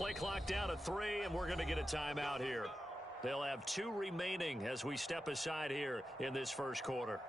Play clock down to 3, and we're going to get a timeout here. They'll have 2 remaining as we step aside here in this first quarter.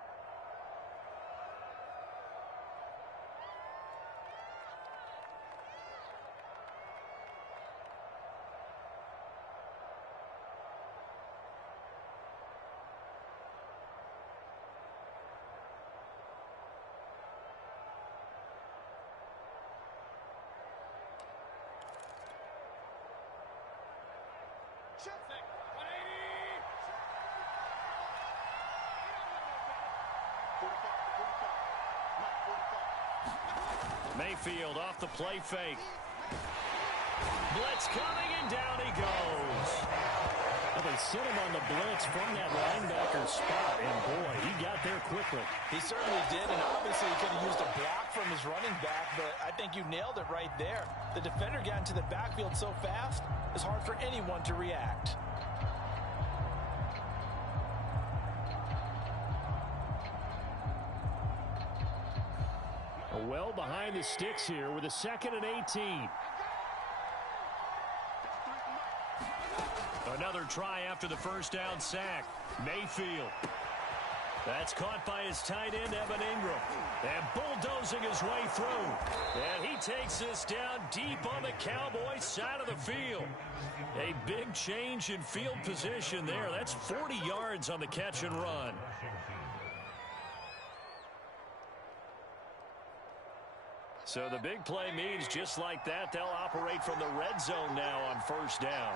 Mayfield off the play fake. Blitz coming, and down he goes. Well, they sent him on the blitz from that linebacker spot, and boy, he got there quickly. He certainly did, and obviously he could have used a block from his running back, but I think you nailed it right there. The defender got into the backfield so fast, it's hard for anyone to react. Well behind the sticks here with a 2nd and 18. Another try after the first down sack. Mayfield. That's caught by his tight end, Evan Ingram. And bulldozing his way through. And he takes this down deep on the Cowboys side of the field. A big change in field position there. That's 40 yards on the catch and run. So the big play means just like that, they'll operate from the red zone now on first down.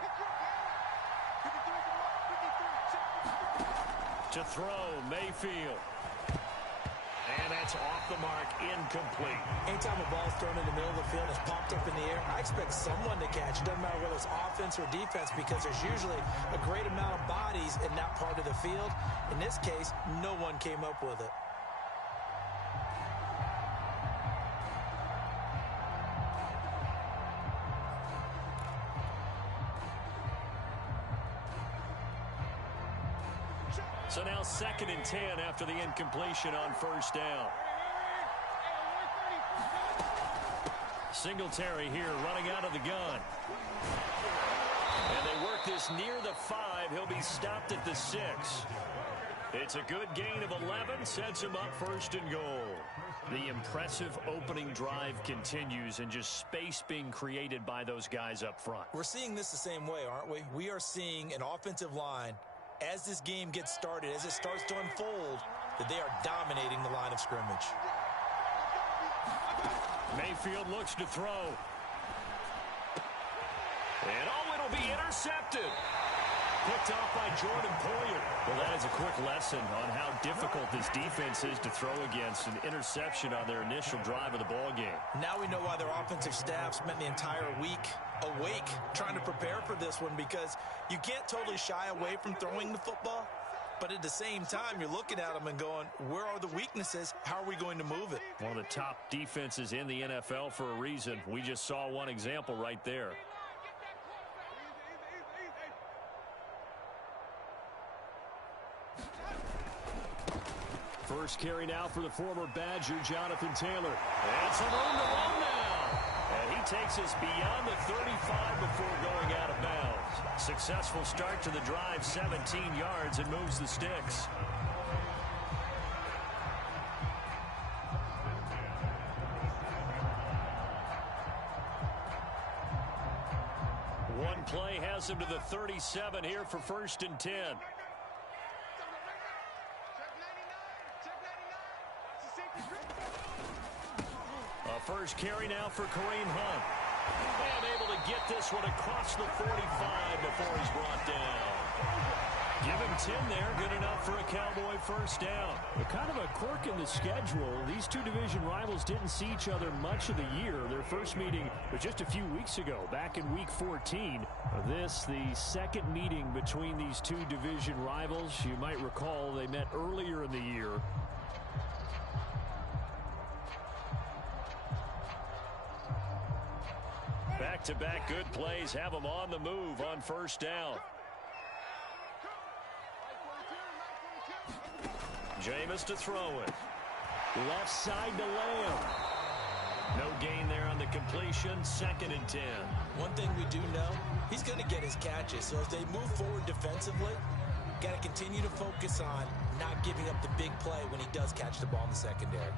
To throw, Mayfield. And that's off the mark, incomplete. Anytime a ball's thrown in the middle of the field, it's popped up in the air, I expect someone to catch. It doesn't matter whether it's offense or defense, because there's usually a great amount of bodies in that part of the field. In this case, no one came up with it. So now 2nd and 10 after the incompletion on first down. Singletary here running out of the gun. And they work this near the 5. He'll be stopped at the 6. It's a good gain of 11. Sets him up 1st and goal. The impressive opening drive continues, and just space being created by those guys up front. We're seeing this the same way, aren't we? We are seeing an offensive line, as this game gets started, as it starts to unfold, that they are dominating the line of scrimmage. Mayfield looks to throw. And it'll be intercepted. Picked off by Jordan Poyer. Well, that is a quick lesson on how difficult this defense is to throw against. An interception on their initial drive of the ball game. Now we know why their offensive staff spent the entire week awake trying to prepare for this one, because you can't totally shy away from throwing the football, but at the same time you're looking at them and going, where are the weaknesses? How are we going to move it? One of the top defenses in the NFL for a reason. We just saw one example right there. First carry now for the former Badger, Jonathan Taylor. And some room to run now. And he takes us beyond the 35 before going out of bounds. Successful start to the drive, 17 yards, and moves the sticks. One play has him to the 37 here for 1st and 10. First carry now for Kareem Hunt. And able to get this one across the 45 before he's brought down. Give him 10 there. Good enough for a Cowboy first down. But kind of a quirk in the schedule. These two division rivals didn't see each other much of the year. Their first meeting was just a few weeks ago, back in Week 14. This, the second meeting between these two division rivals. You might recall they met earlier in the year. Back-to-back good plays have them on the move on first down. Jameis to throw it. Left side to Lamb. No gain there on the completion, 2nd and 10. One thing we do know, he's going to get his catches. So as they move forward defensively, got to continue to focus on not giving up the big play when he does catch the ball in the secondary.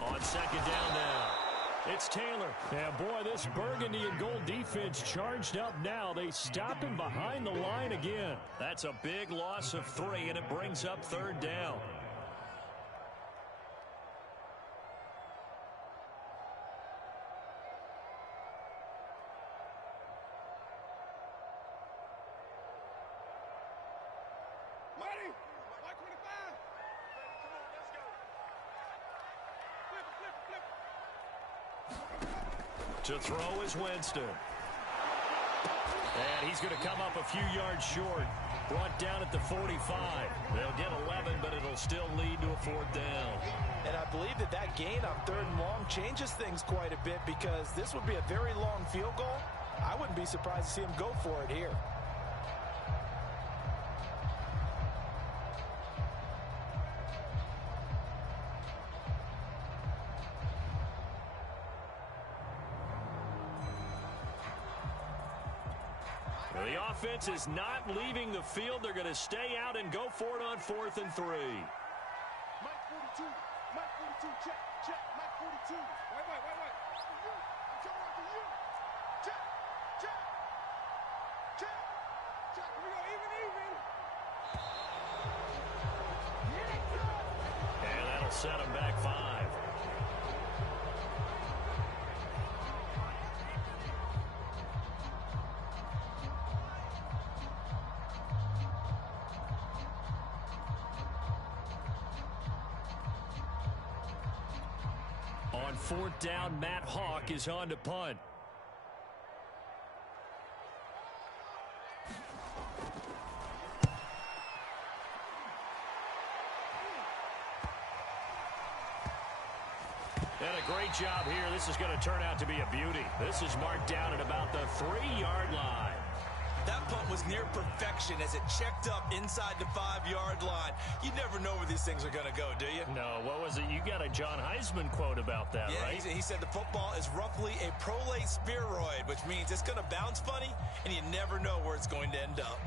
On 2nd down now, it's Taylor. And boy, this burgundy and gold defense charged up now. They stop him behind the line again. That's a big loss of 3, and it brings up 3rd down. To throw is Winston. And he's going to come up a few yards short. Brought down at the 45. They'll get 11, but it'll still lead to a 4th down. And I believe that gain on 3rd and long changes things quite a bit, because this would be a very long field goal. I wouldn't be surprised to see him go for it here. The offense is not leaving the field. They're going to stay out and go for it on 4th and 3. Mike 42. Mike 42. Check. Check. Mike 42. Wait. For you. I'm talking about for you. Check. Check. Check. Check. Here we go. Even. And that'll set them back 5. On 4th down, Matt Hawk is on to punt. And a great job here. This is going to turn out to be a beauty. This is marked down at about the 3-yard line. That punt was near perfection as it checked up inside the 5-yard line. You never know where these things are going to go, do you? No, what was it? You got a John Heisman quote about that, yeah, right? He said the football is roughly a prolate spheroid, which means it's going to bounce funny, and you never know where it's going to end up.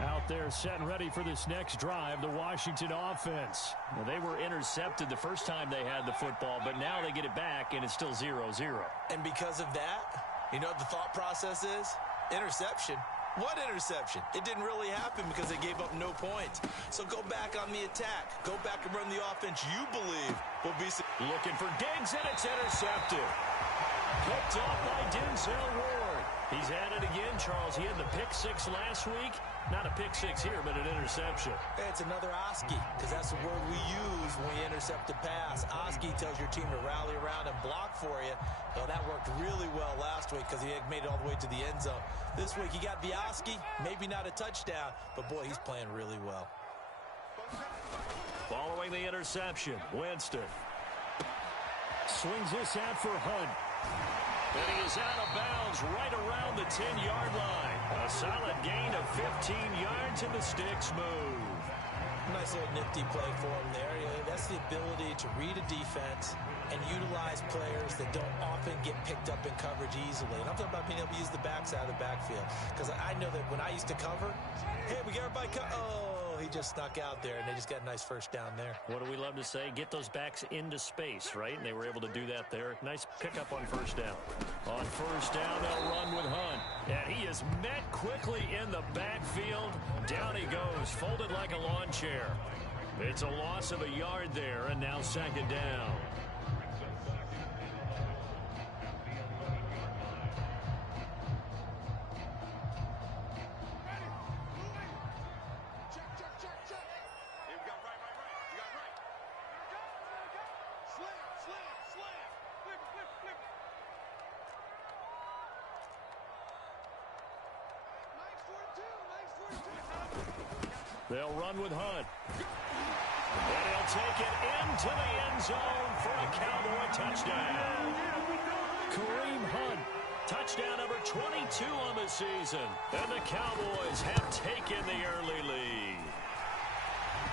Out there set and ready for this next drive, the Washington offense. Well, they were intercepted the first time they had the football, but now they get it back, and it's still 0-0. And because of that, you know what the thought process is? Interception. What interception? It didn't really happen because they gave up no points. So go back on the attack. Go back and run the offense you believe will be... Looking for Diggs, and it's intercepted. Picked off by Denzel Ward. He's at it again, Charles. He had the pick 6 last week. Not a pick 6 here, but an interception. Hey, it's another Oski, because that's the word we use when we intercept a pass. Oski tells your team to rally around and block for you. Well, that worked really well last week because he had made it all the way to the end zone. This week, he got the Oski, maybe not a touchdown, but boy, he's playing really well. Following the interception, Winston swings this out for Hunt. And he is out of bounds right around the 10-yard line. A solid gain of 15 yards, and the sticks move. Nice little nifty play for him there. That's the ability to read a defense and utilize players that don't often get picked up in coverage easily. And I'm talking about being able to use the backside of the backfield. Because I know that when I used to cover, hey, we got everybody he just snuck out there, and they just got a nice first down there. What do we love to say? Get those backs into space, right? And they were able to do that there. Nice pickup on first down. On first down, they'll run with Hunt. And he is met quickly in the backfield. Down he goes, folded like a lawn chair. It's a loss of a yard there, and now 2nd down. They'll run with Hunt. And he'll take it into the end zone for a Cowboy touchdown. Kareem Hunt, touchdown number 22 on the season. And the Cowboys have taken the early lead.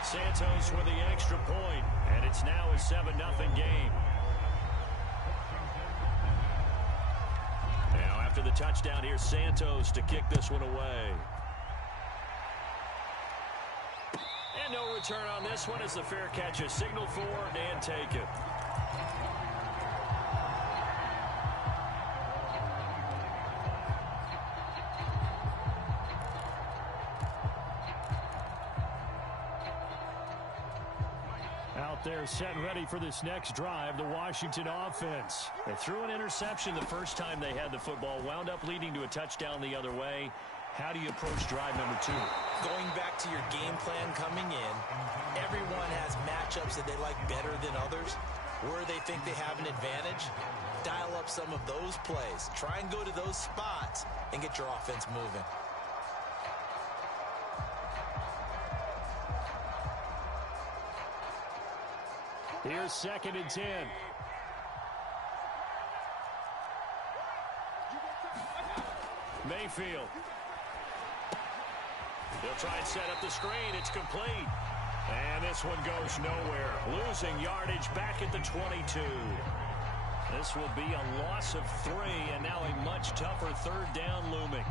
Santos with the extra point, and it's now a 7-0 game. Now after the touchdown, here's Santos to kick this one away. And no return on this one as the fair catch is signaled for and taken. Out there set and ready for this next drive, the Washington offense. They threw an interception the first time they had the football, wound up leading to a touchdown the other way. How do you approach drive number 2? Going back to your game plan coming in, everyone has matchups that they like better than others. Where they think they have an advantage, dial up some of those plays. Try and go to those spots and get your offense moving. Here's 2nd and 10. Mayfield. He'll try and set up the screen. It's complete. And this one goes nowhere. Losing yardage back at the 22. This will be a loss of 3, and now a much tougher 3rd down looming.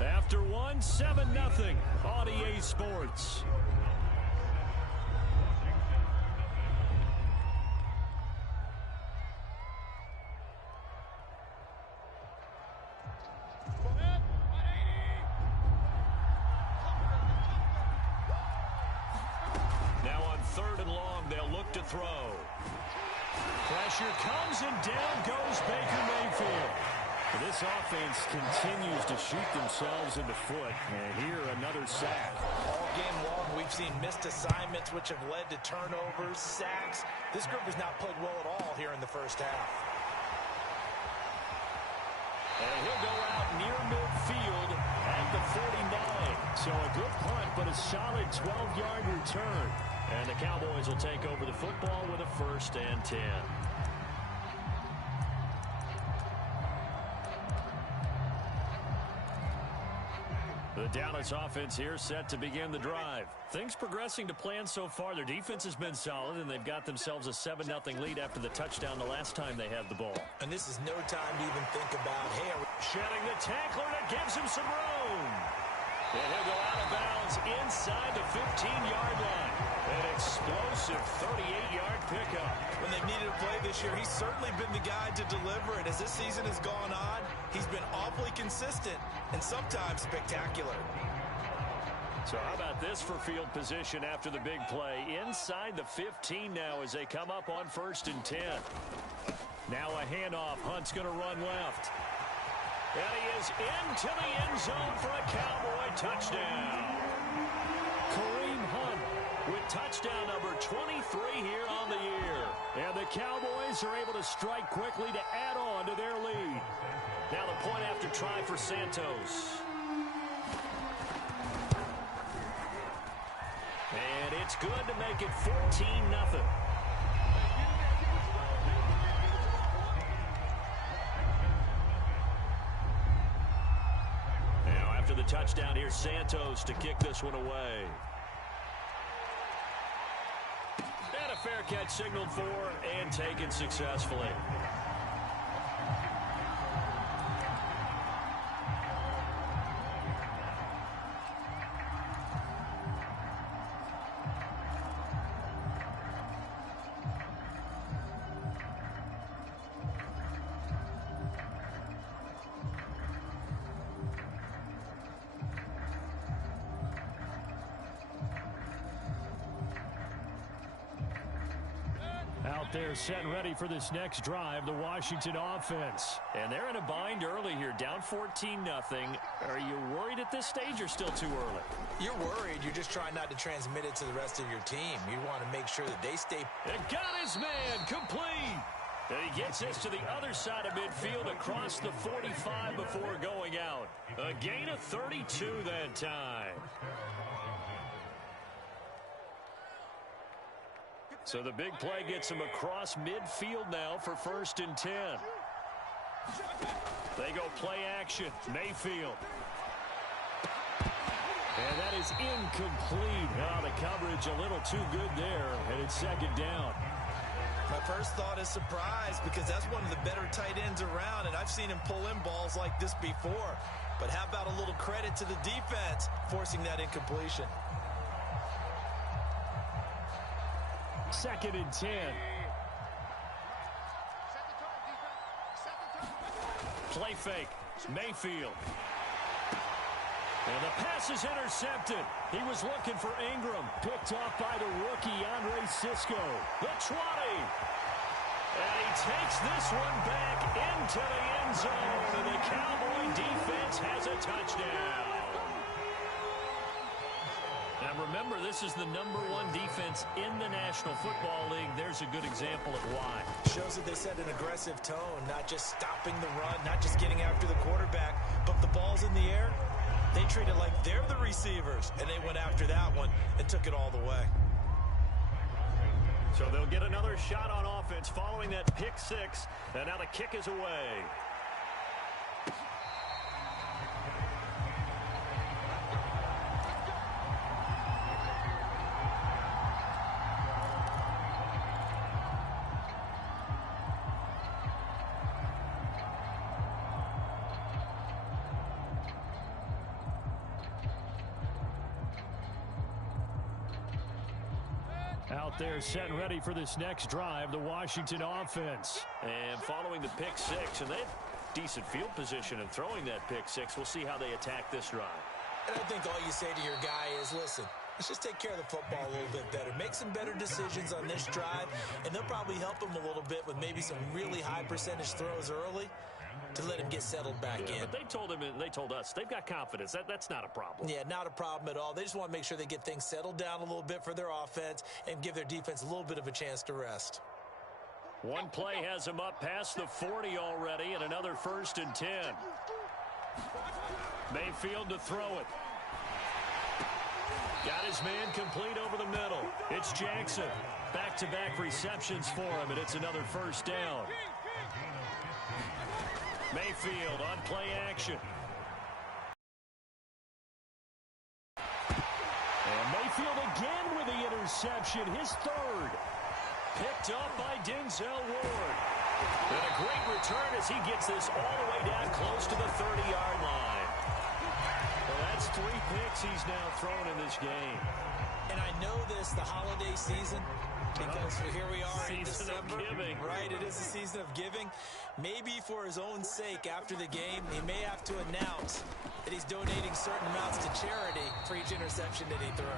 After one, 7-0 on EA Sports. Throw. Pressure comes and down goes Baker Mayfield. This offense continues to shoot themselves in the foot. And here another sack. All game long we've seen missed assignments which have led to turnovers, sacks. This group has not played well at all here in the first half. And he'll go out near midfield at the 49. So a good punt, but a solid 12-yard return. And the Cowboys will take over the football with a 1st and 10. The Dallas offense here set to begin the drive. Things progressing to plan so far. Their defense has been solid, and they've got themselves a 7-0 lead after the touchdown the last time they had the ball. And this is no time to even think about, hey, shedding the tackler that gives him some room. And he'll go out of bounds inside the 15-yard line. An explosive 38-yard pickup. When they've needed a play this year, he's certainly been the guy to deliver it. As this season has gone on, he's been awfully consistent and sometimes spectacular. So how about this for field position after the big play? Inside the 15 now as they come up on 1st and 10. Now a handoff. Hunt's going to run left. And he is into the end zone for a Cowboy touchdown. Kareem Hunt with touchdown number 23 here on the year. And the Cowboys are able to strike quickly to add on to their lead. Now the point after try for Santos. And it's good to make it 14-0. After the touchdown, here's Santos to kick this one away. And a fair catch signaled for and taken successfully. Out there set and ready for this next drive, the Washington offense. And they're in a bind early here, down 14-0. Are you worried at this stage or still too early? You're worried. You're just trying not to transmit it to the rest of your team. You want to make sure that they stay. And got his man complete. And he gets this to the other side of midfield across the 45 before going out. A gain of 32 that time. So the big play gets him across midfield now for 1st and 10. They go play action. Mayfield. And that is incomplete. Oh, the coverage a little too good there, and it's 2nd down. My first thought is surprise because that's one of the better tight ends around, and I've seen him pull in balls like this before. But how about a little credit to the defense forcing that incompletion? 2nd and 10. Play fake. Mayfield. And the pass is intercepted. He was looking for Ingram. Picked off by the rookie, Andre Sisco. The 20. And he takes this one back into the end zone. And the Cowboy defense has a touchdown. Now remember, this is the #1 defense in the National Football League. There's a good example of why. Shows that they set an aggressive tone, not just stopping the run, not just getting after the quarterback, but if the ball's in the air, they treat it like they're the receivers, and they went after that one and took it all the way. So they'll get another shot on offense following that pick 6, and now the kick is away. Out there set and ready for this next drive, the Washington offense. And following the pick 6, and they have decent field position in throwing that pick 6. We'll see how they attack this drive. And I think all you say to your guy is, listen, let's just take care of the football a little bit better. Make some better decisions on this drive, and they'll probably help him a little bit with maybe some really high percentage throws early to let him get settled back in. But they told him, and they told us, they've got confidence. That's not a problem. Yeah, not a problem at all. They just want to make sure they get things settled down a little bit for their offense and give their defense a little bit of a chance to rest. One play has him up past the 40 already, and another 1st and 10. Mayfield to throw it. Got his man complete over the middle. It's Jackson. Back-to-back receptions for him, and it's another 1st down. Mayfield on play action. And Mayfield again with the interception, his 3rd. Picked up by Denzel Ward. And a great return as he gets this all the way down close to the 30-yard line. Well, that's 3 picks he's now thrown in this game. And I know this, the holiday season, because here we are in Season December. of giving. Right, it is a season of giving. Maybe for his own sake after the game, he may have to announce that he's donating certain amounts to charity for each interception that he threw.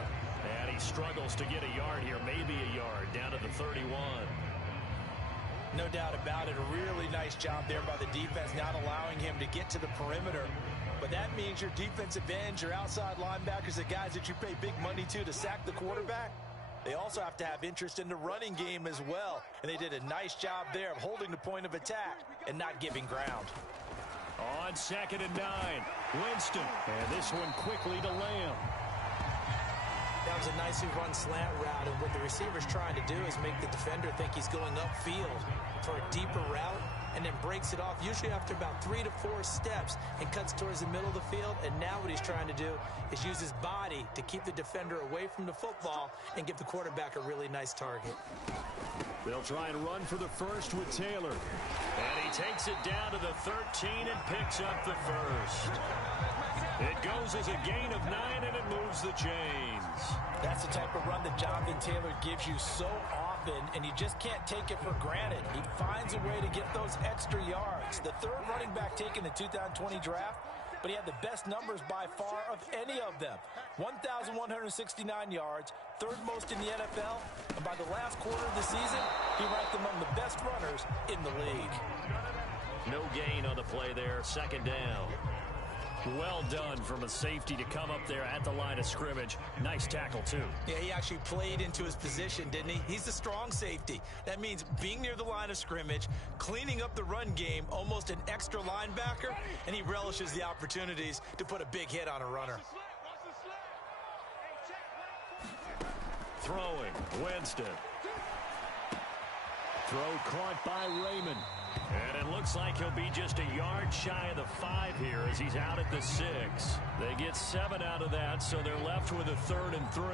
And he struggles to get a yard here, maybe a yard, down to the 31. No doubt about it. A really nice job there by the defense, not allowing him to get to the perimeter. But that means your defensive ends, your outside linebackers, the guys that you pay big money to sack the quarterback, they also have to have interest in the running game as well. And they did a nice job there of holding the point of attack and not giving ground. On 2nd and 9, Winston. And this one quickly to Lamb. That was a nicely run slant route, and what the receiver's trying to do is make the defender think he's going upfield for a deeper route, and then breaks it off usually after about 3 to 4 steps and cuts towards the middle of the field. And now what he's trying to do is use his body to keep the defender away from the football and give the quarterback a really nice target. They'll try and run for the 1st with Taylor. And he takes it down to the 13 and picks up the 1st. It goes as a gain of 9, and it moves the chains. That's the type of run that Jonathan Taylor gives you so often, and you just can't take it for granted. He finds a way to get those extra yards. The 3rd running back taken in the 2020 draft, but he had the best numbers by far of any of them. 1,169 yards, 3rd most in the NFL, and by the last quarter of the season, he ranked among the best runners in the league. No gain on the play there, 2nd down. Well done from a safety to come up there at the line of scrimmage. Nice tackle, too. Yeah, he actually played into his position, didn't he? He's a strong safety. That means being near the line of scrimmage, cleaning up the run game, almost an extra linebacker, and he relishes the opportunities to put a big hit on a runner. Throwing, Winston. Throw caught by Raymond. And it looks like he'll be just a yard shy of the 5 here as he's out at the 6. They get 7 out of that, so they're left with a 3rd and 3.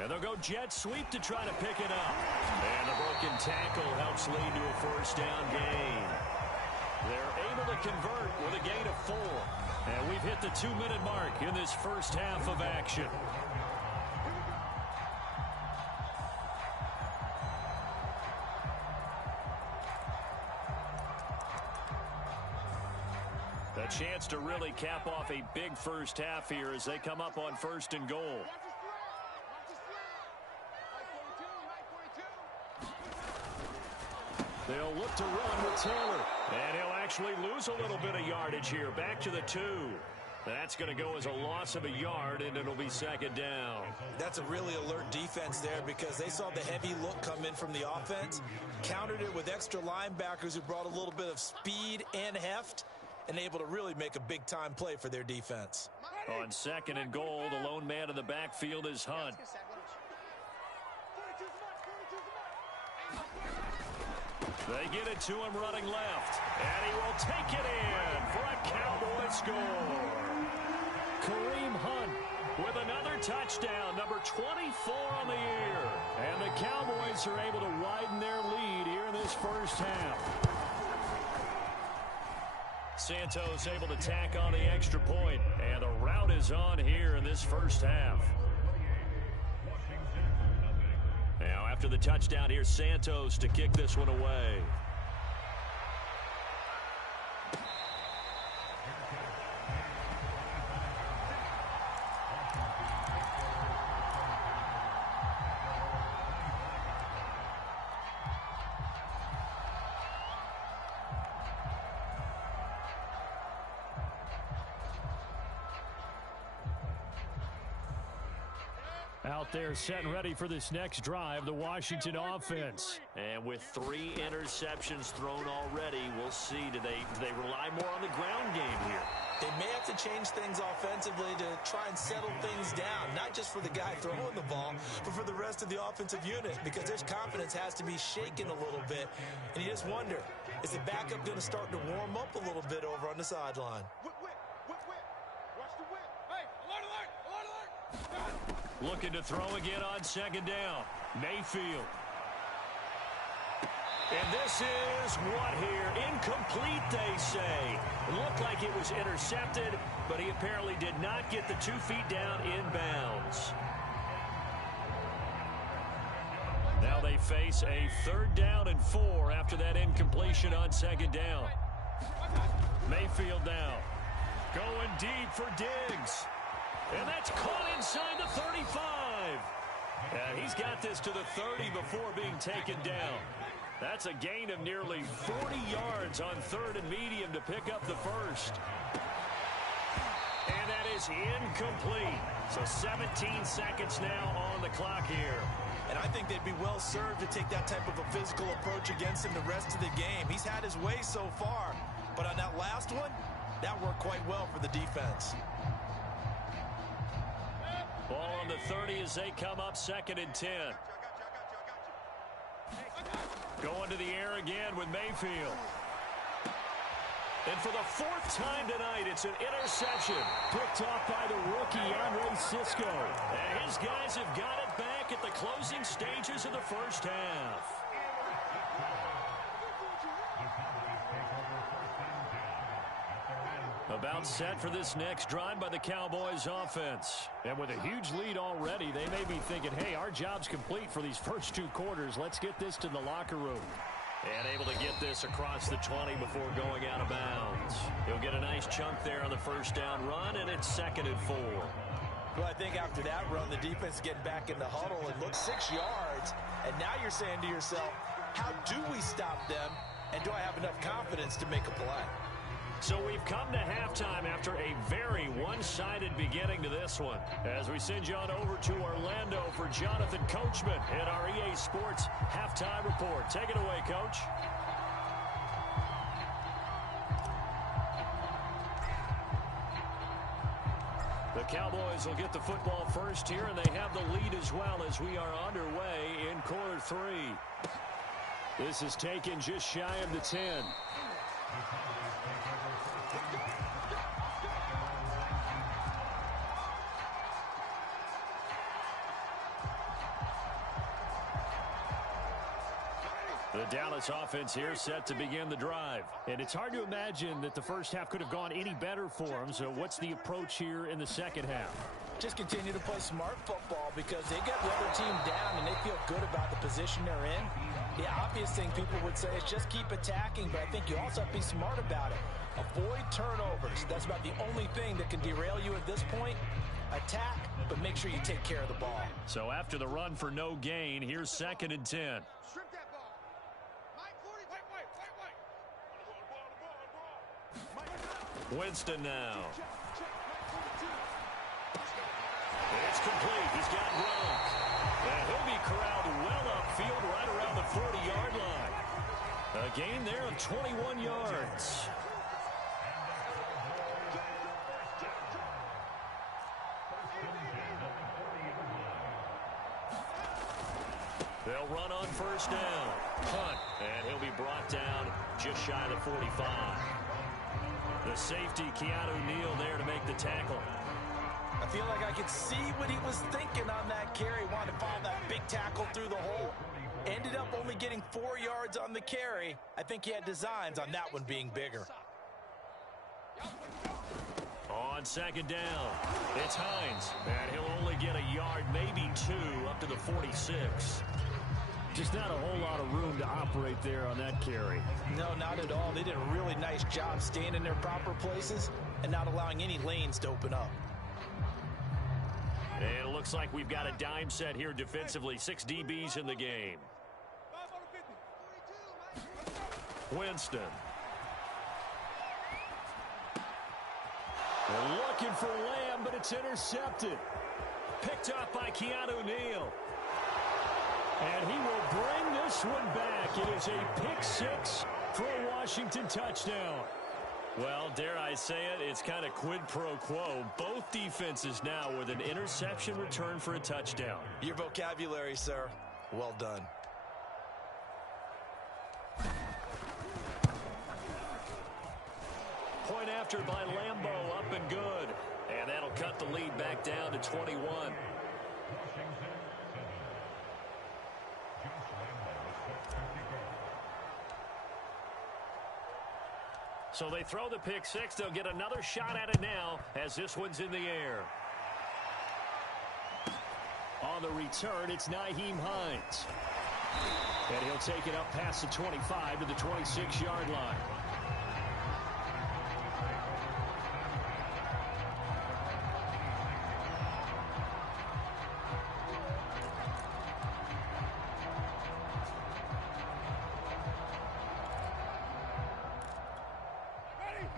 And they'll go jet sweep to try to pick it up. And the broken tackle helps lead to a 1st down gain. They're able to convert with a gain of 4. And we've hit the 2-minute mark in this first half of action. A chance to really cap off a big first half here as they come up on 1st and goal. They'll look to run with Taylor. And he'll actually lose a little bit of yardage here. Back to the 2. That's going to go as a loss of a yard, and it'll be 2nd down. That's a really alert defense there because they saw the heavy look come in from the offense, countered it with extra linebackers who brought a little bit of speed and heft, and able to really make a big-time play for their defense. On 2nd and goal, the lone man in the backfield is Hunt. They get it to him running left. And he will take it in for a Cowboy score. Kareem Hunt with another touchdown, number 24 on the year. And the Cowboys are able to widen their lead here in this first half. Santos able to tack on the extra point. And the rout is on here in this first half. Now, after the touchdown, here's Santos to kick this one away. Out there set and ready for this next drive, the Washington offense. And with 3 interceptions thrown already, we'll see. Do they rely more on the ground game here? They may have to change things offensively to try and settle things down, not just for the guy throwing the ball, but for the rest of the offensive unit, because their confidence has to be shaken a little bit. And you just wonder, is the backup going to start to warm up a little bit over on the sideline? Watch the whip. Hey, alert. Looking to throw again on 2nd down. Mayfield. And this is what here? Incomplete, they say. It looked like it was intercepted, but he apparently did not get the 2 feet down inbounds. Now they face a 3rd down and 4 after that incompletion on 2nd down. Mayfield now. Going deep for Diggs. And that's caught inside the 35. And he's got this to the 30 before being taken down. That's a gain of nearly 40 yards on 3rd and medium to pick up the 1st. And that is incomplete. So 17 seconds now on the clock here. And I think they'd be well served to take that type of a physical approach against him the rest of the game. He's had his way so far. But on that last one, that worked quite well for the defense. Ball on the 30 as they come up 2nd and 10. Going to the air again with Mayfield. And for the 4th time tonight, it's an interception. Picked off by the rookie, Andre Cisco. And his guys have got it back look at the closing stages of the first half. About set for this next drive by the Cowboys offense. And with a huge lead already, they may be thinking, hey, our job's complete for these first 2 quarters. Let's get this to the locker room. And able to get this across the 20 before going out of bounds. He'll get a nice chunk there on the first down run, and it's 2nd and 4. Well, I think after that run, the defense is getting back in the huddle and look 6 yards. And now you're saying to yourself, how do we stop them? And do I have enough confidence to make a play? So we've come to halftime after a very one-sided beginning to this one. As we send you on over to Orlando for Jonathan Coachman in our EA Sports Halftime Report. Take it away, Coach. The Cowboys will get the football first here, and they have the lead as well as we are underway in quarter 3. This is taken just shy of the 10. The Dallas offense here set to begin the drive. And it's hard to imagine that the first half could have gone any better for them. So what's the approach here in the second half? Just continue to play smart football because they get the other team down and they feel good about the position they're in. The obvious thing people would say is just keep attacking, but I think you also have to be smart about it. Avoid turnovers. That's about the only thing that can derail you at this point. Attack, but make sure you take care of the ball. So after the run for no gain, here's 2nd and 10. Strip that ball. Mike 40. Wait. Winston now. It's complete. He's got Gronk. And he'll be corralled well upfield right around the 40-yard line. A gain there of 21 yards. They'll run on first down. Punt. And he'll be brought down just shy of the 45. The safety, Keanu Neal, there to make the tackle. I feel like I could see what he was thinking on that carry. Wanted to follow that big tackle through the hole. Ended up only getting 4 yards on the carry. I think he had designs on that one being bigger. On 2nd down, it's Hines. And he'll only get a yard, maybe 2, up to the 46. Just not a whole lot of room to operate there on that carry. No, not at all. They did a really nice job staying in their proper places and not allowing any lanes to open up. And it looks like we've got a dime set here defensively. 6 DBs in the game. Winston. They're looking for Lamb, but it's intercepted. Picked up by Keanu Neal. And he will bring this one back. It is a pick 6 for a Washington touchdown. Well, dare I say it, it's kind of quid pro quo. Both defenses now with an interception return for a touchdown. Your vocabulary, sir. Well done. Point after by Lambeau, up and good. And that'll cut the lead back down to 21. So they throw the pick 6. They'll get another shot at it now as this one's in the air. On the return, it's Nyheim Hines. And he'll take it up past the 25 to the 26-yard line.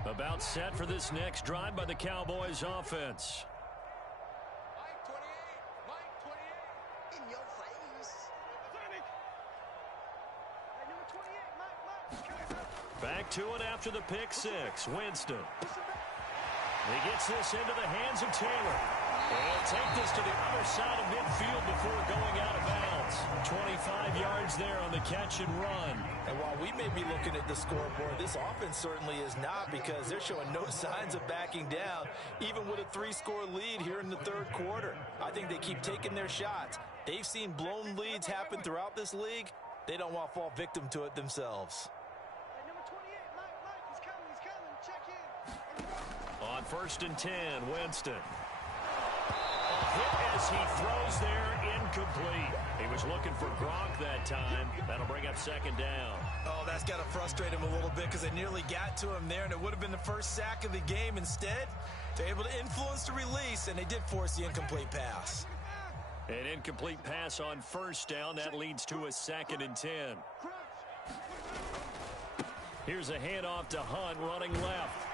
About set for this next drive by the Cowboys offense. Mike 28. Mike 28. In your face. Hey, number 28. Mike. Back to it after the pick 6. Winston. He gets this into the hands of Taylor. He'll take this to the other side of midfield before going out of bounds. 25 yards there on the catch and run. And while we may be looking at the scoreboard, this offense certainly is not, because they're showing no signs of backing down, even with a 3-score lead here in the third quarter. I think they keep taking their shots. They've seen blown leads happen throughout this league. They don't want to fall victim to it themselves. Hey, number 28, Mike, he's coming, check in. On 1st and 10, Winston. A hit as he throws there, incomplete. He was looking for Gronk that time. That'll bring up 2nd down. Oh, that's got to frustrate him a little bit because they nearly got to him there, and it would have been the first sack of the game. Instead, they're able to influence the release, and they did force the incomplete pass. An incomplete pass on 1st down. That leads to a 2nd and 10. Here's a handoff to Hunt running left.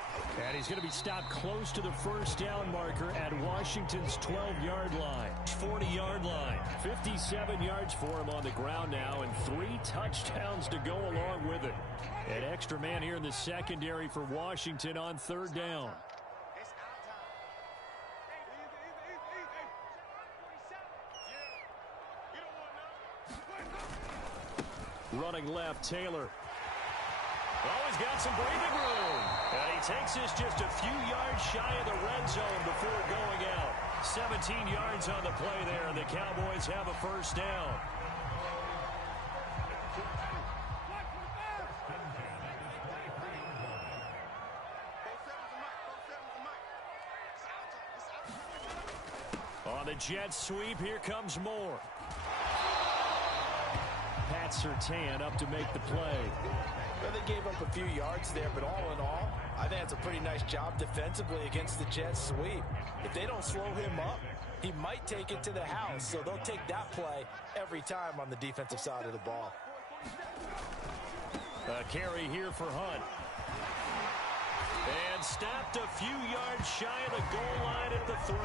And he's going to be stopped close to the 1st down marker at Washington's 12-yard line. 40-yard line. 57 yards for him on the ground now, and 3 touchdowns to go along with it. An extra man here in the secondary for Washington on 3rd down. Running left, Taylor. Oh, he's got some breathing room. And he takes this just a few yards shy of the red zone before going out. 17 yards on the play there. The Cowboys have a 1st down. On the jet sweep, here comes Moore. Pat Surtain up to make the play. Well, they gave up a few yards there, but all in all, I think it's a pretty nice job defensively against the jet sweep. If they don't slow him up, he might take it to the house, so they'll take that play every time on the defensive side of the ball. A carry here for Hunt. And stopped a few yards shy of the goal line at the 3.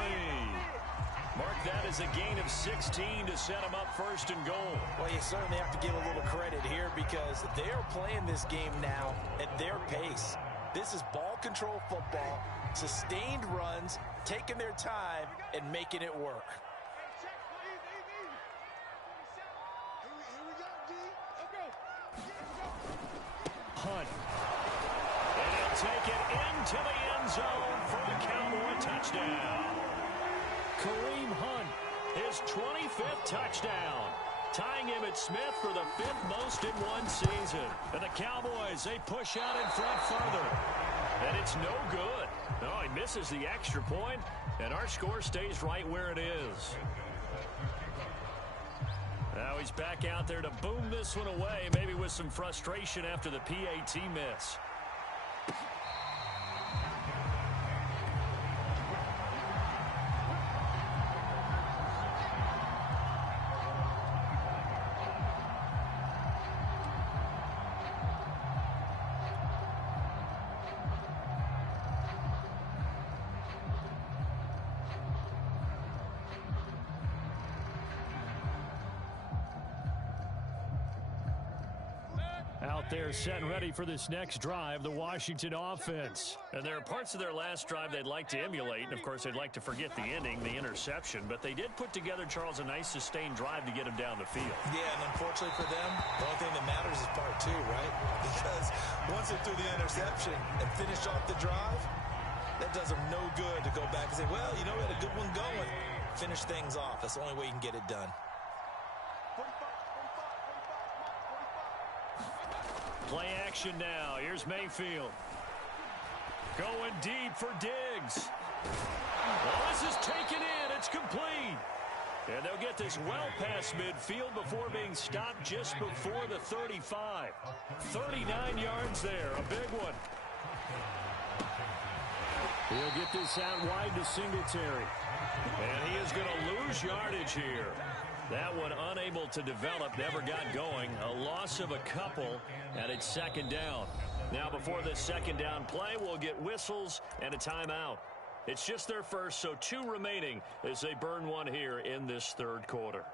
Mark that as a gain of 16 to set them up 1st and goal. Well, you certainly have to give a little credit here because they're playing this game now at their pace. This is ball control football, sustained runs, taking their time, and making it work. Hunt. And he'll take it into the end zone for a Cowboy touchdown. Kareem Hunt, his 25th touchdown, tying him at Smith for the 5th most in one season. And the Cowboys, they push out in front further. And it's no good. No, he misses the extra point, and our score stays right where it is. Now he's back out there to boom this one away, maybe with some frustration after the PAT miss. Out there set and ready for this next drive, the Washington offense. And there are parts of their last drive they'd like to emulate, and of course they'd like to forget the ending, the interception, but they did put together, Charles, a nice sustained drive to get him down the field. Yeah, and unfortunately for them, the only thing that matters is part 2, right? Because once they threw the interception and finished off the drive, that does them no good to go back and say, well, you know, we had a good one going. Finish things off. That's the only way you can get it done. Play action now. Here's Mayfield. Going deep for Diggs. Well, this is taken in. It's complete. And they'll get this well past midfield before being stopped just before the 35. 39 yards there. A big one. He'll get this out wide to Singletary. And he is going to lose yardage here. That one unable to develop, never got going. A loss of a couple, and it's 2nd down. Now before this 2nd down play, we'll get whistles and a timeout. It's just their first, so 2 remaining as they burn one here in this 3rd quarter.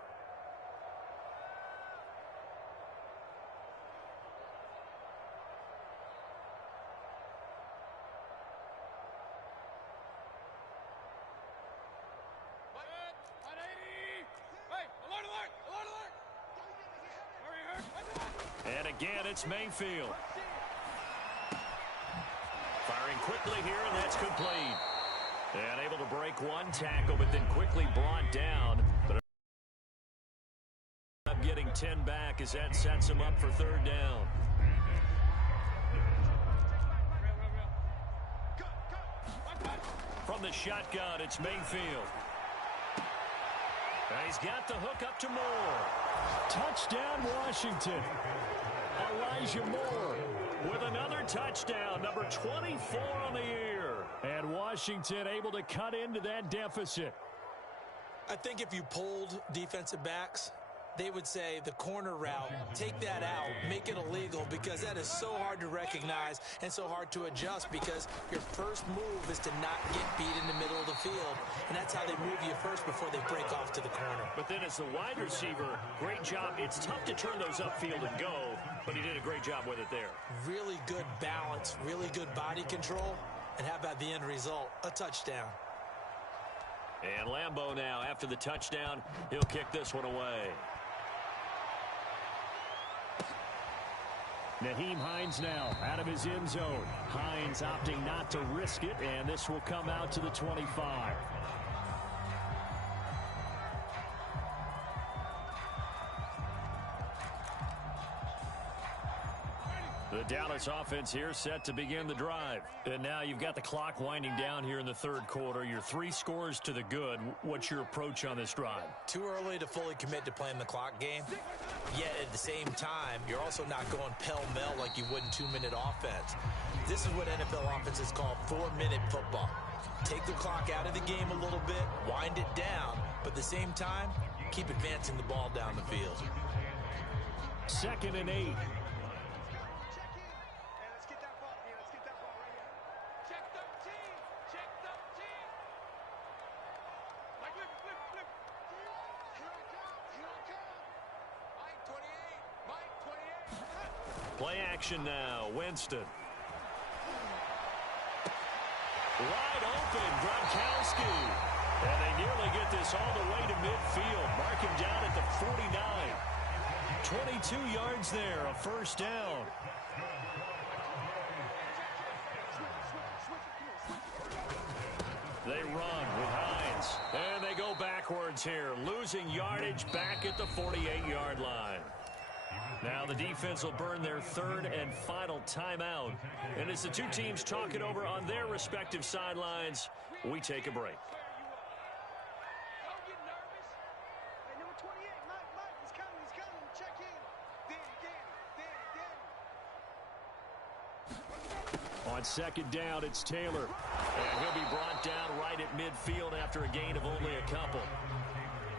And again, it's Mayfield. Firing quickly here, and that's complete. And able to break one tackle, but then quickly brought down. But 10 back as that sets him up for third down. From the shotgun, it's Mayfield. And he's got the hook up to Moore. Touchdown, Washington. Elijah Moore with another touchdown, number 24 on the year. And Washington able to cut into that deficit. I think if you polled defensive backs, they would say the corner route, take that out, make it illegal, because that is so hard to recognize and so hard to adjust, because your first move is to not get beat in the middle of the field, and that's how they move you first before they break off to the corner. But then as the wide receiver, great job. It's tough to turn those upfield and go, but he did a great job with it there. Really good balance, really good body control, and how about the end result? A touchdown. And Lambeau now, after the touchdown, he'll kick this one away. Nyheim Hines now out of his end zone. Hines opting not to risk it, and this will come out to the 25. The Dallas offense here set to begin the drive. And now you've got the clock winding down here in the third quarter. You're 3 scores to the good. What's your approach on this drive? Too early to fully commit to playing the clock game. Yet at the same time, you're also not going pell-mell like you would in 2-minute offense. This is what NFL offenses call 4-minute football. Take the clock out of the game a little bit, wind it down, but at the same time, keep advancing the ball down the field. 2nd and 8. Play action now. Winston. Wide open, Gronkowski. And they nearly get this all the way to midfield. Mark him down at the 49. 22 yards there, a first down. They run with Hines. And they go backwards here, losing yardage back at the 48-yard line. Now the defense will burn their 3rd and final timeout. And as the two teams talk it over on their respective sidelines, we take a break. On 2nd down, it's Taylor. And he'll be brought down right at midfield after a gain of only a couple.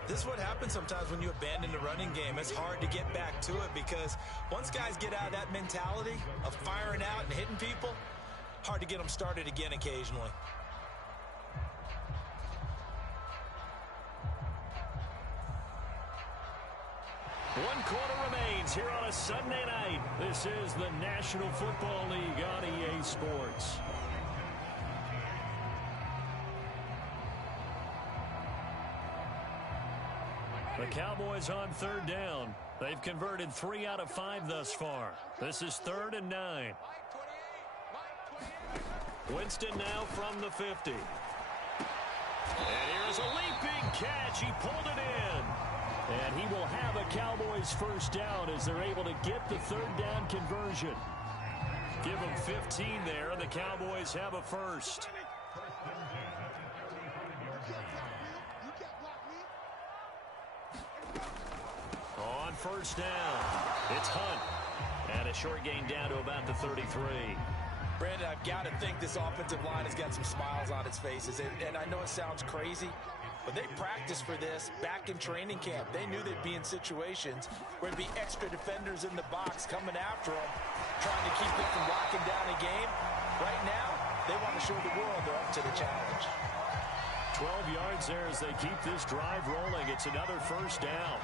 This is what happens sometimes when you abandon the running game. It's hard to get back to it because once guys get out of that mentality of firing out and hitting people, hard to get them started again occasionally. One quarter remains here on a Sunday night. This is the National Football League on EA Sports. The Cowboys on 3rd down. They've converted 3 out of 5 thus far. This is 3rd and 9. Winston now from the 50. And here's a leaping catch. He pulled it in. And he will have a Cowboys first down as they're able to get the 3rd down conversion. Give them 15 there, and the Cowboys have a first. On 1st down, it's Hunt. And a short gain down to about the 33. Brandon, I've got to think this offensive line has got some smiles on its faces. And I know it sounds crazy, but they practiced for this back in training camp. They knew they'd be in situations where there'd be extra defenders in the box coming after them, trying to keep them from locking down a game. Right now, they want to show the world they're up to the challenge. 12 yards there as they keep this drive rolling. It's another first down.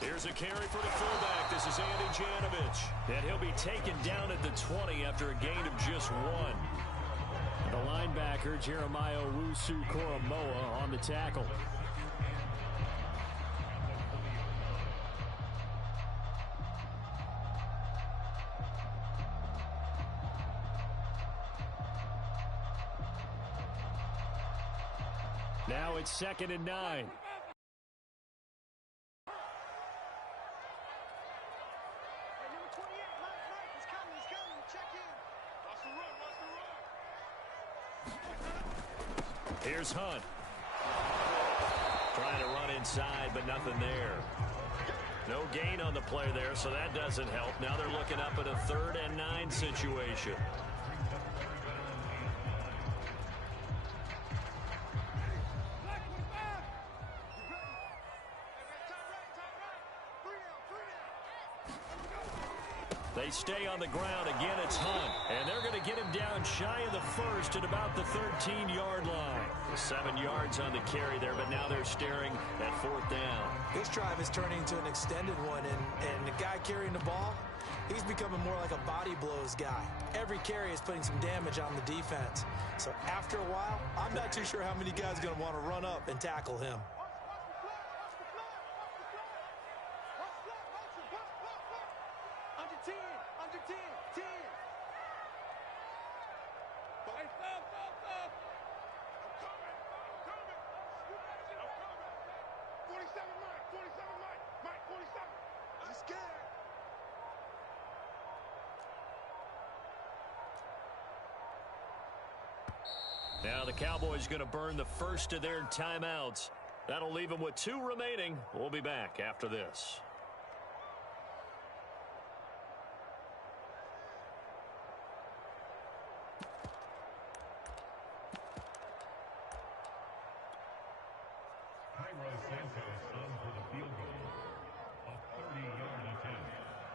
Here's a carry for the fullback. This is Andy Janovich. And he'll be taken down at the 20 after a gain of just 1. The linebacker, Jeremiah Owusu-Koramoah, on the tackle. Now it's 2nd and 9. Here's Hunt. Trying to run inside, but nothing there. No gain on the play there, so that doesn't help. Now they're looking up at a 3rd and 9 situation. They stay on the ground. Again, it's Hunt. And they're going to get him down shy of the 1st at about the 13-yard line. 7 yards on the carry there, but now they're staring at 4th down. This drive is turning into an extended one, and the guy carrying the ball, he's becoming more like a body blows guy. Every carry is putting some damage on the defense. So after a while, I'm not too sure how many guys are going to want to run up and tackle him. Now the Cowboys going to burn the first of their timeouts. That'll leave them with 2 remaining. We'll be back after this.